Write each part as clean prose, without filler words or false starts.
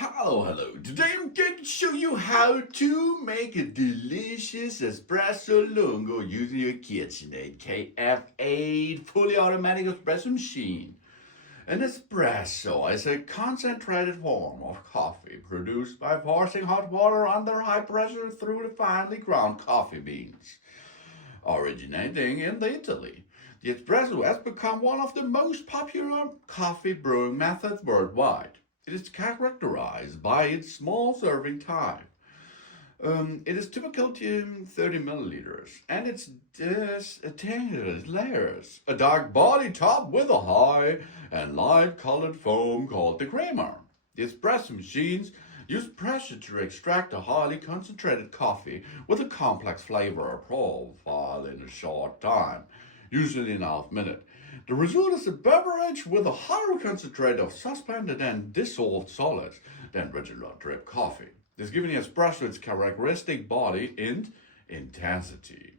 Hello. Today I'm going to show you how to make a delicious Espresso Lungo using your KitchenAid KF8 fully automatic espresso machine. An espresso is a concentrated form of coffee produced by forcing hot water under high pressure through the finely ground coffee beans. Originating in Italy, the espresso has become one of the most popular coffee brewing methods worldwide. It is characterized by its small serving type. It is typically 30 milliliters, and it's tangled layers. A dark body top with a high and light colored foam called the creamer. The espresso machines use pressure to extract a highly concentrated coffee with a complex flavor profile in a short time, usually in half minute. The result is a beverage with a higher concentration of suspended and dissolved solids than regular drip coffee. This giving the espresso its characteristic body and intensity.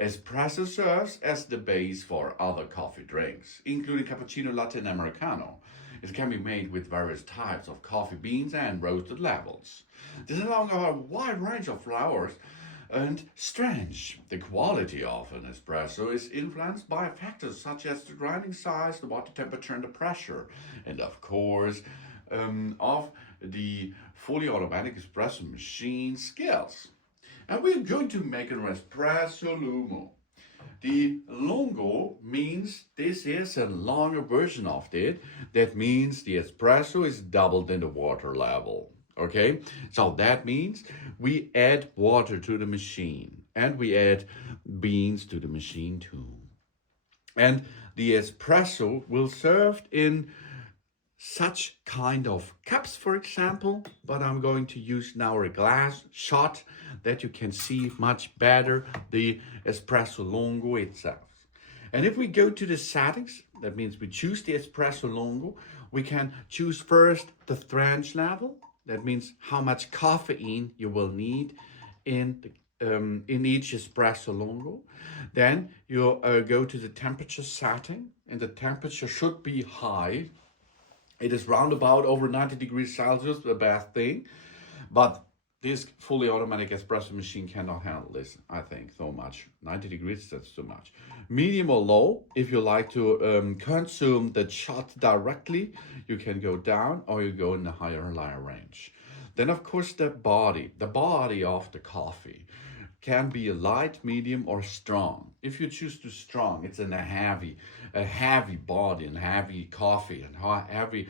Espresso serves as the base for other coffee drinks, including cappuccino, latte, and Americano. It can be made with various types of coffee beans and roasted levels. This allows a wide range of flavors and strengths. The quality of an espresso is influenced by factors such as the grinding size, the water temperature, and the pressure, and of course, of the fully automatic espresso machine skills. And we're going to make an espresso lungo. The lungo means this is a longer version of it. That means the espresso is doubled in the water level. Okay, so that means we add water to the machine and we add beans to the machine too. And the espresso will served in such kind of cups, for example, but I'm going to use now a glass shot that you can see much better the espresso lungo itself. And if we go to the settings, that means we choose the espresso lungo, we can choose first the strength level. That means how much caffeine you will need in each espresso lungo. Then you go to the temperature setting, and the temperature should be high. It is round about over 90 degrees Celsius, the best thing. But this fully automatic espresso machine cannot handle this, I think, so much. 90 degrees, that's too much. Medium or low, if you like to consume the shot directly, you can go down or you go in the higher layer range. Then, of course, the body of the coffee can be a light, medium, or strong. If you choose to strong, it's in a heavy body and heavy coffee and heavy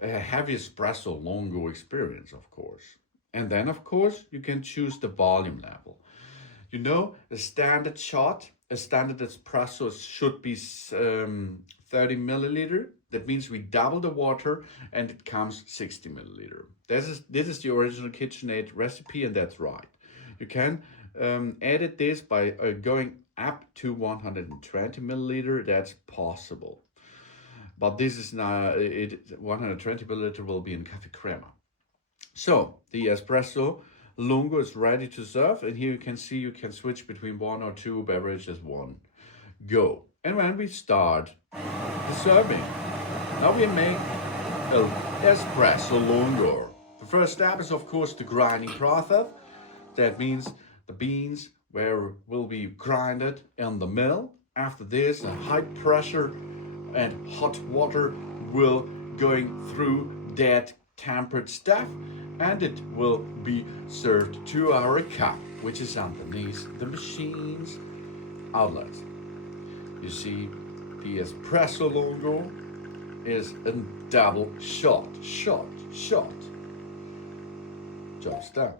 espresso lungo experience, of course. And then, of course, you can choose the volume level. You know, a standard shot, a standard espresso should be 30 milliliter. That means we double the water and it comes 60 milliliter. This is the original KitchenAid recipe, and that's right. You can edit this by going up to 120 milliliter. That's possible. But this is not, 120 milliliter will be in coffee crema. So the espresso lungo is ready to serve, and here you can see you can switch between one or two beverages. One go. And when we start the serving, now we make an espresso lungo. The first step is, of course, the grinding process. That means the beans will be grinded in the mill. After this, a high pressure and hot water will going through that tempered stuff, and it will be served to our cup, which is underneath the machine's outlet. You see, the espresso lungo is a double shot. Job's done.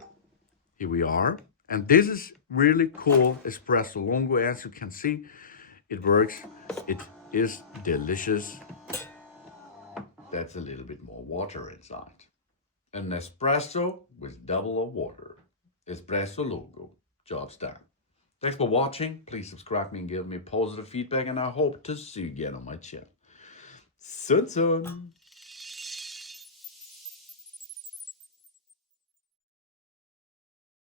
Here we are, and this is really cool espresso lungo. As you can see, it works. It is delicious. That's a little bit more water inside. An espresso with double of water. Espresso lungo. Job's done. Thanks for watching. Please subscribe me and give me positive feedback, and I hope to see you again on my channel. Soon.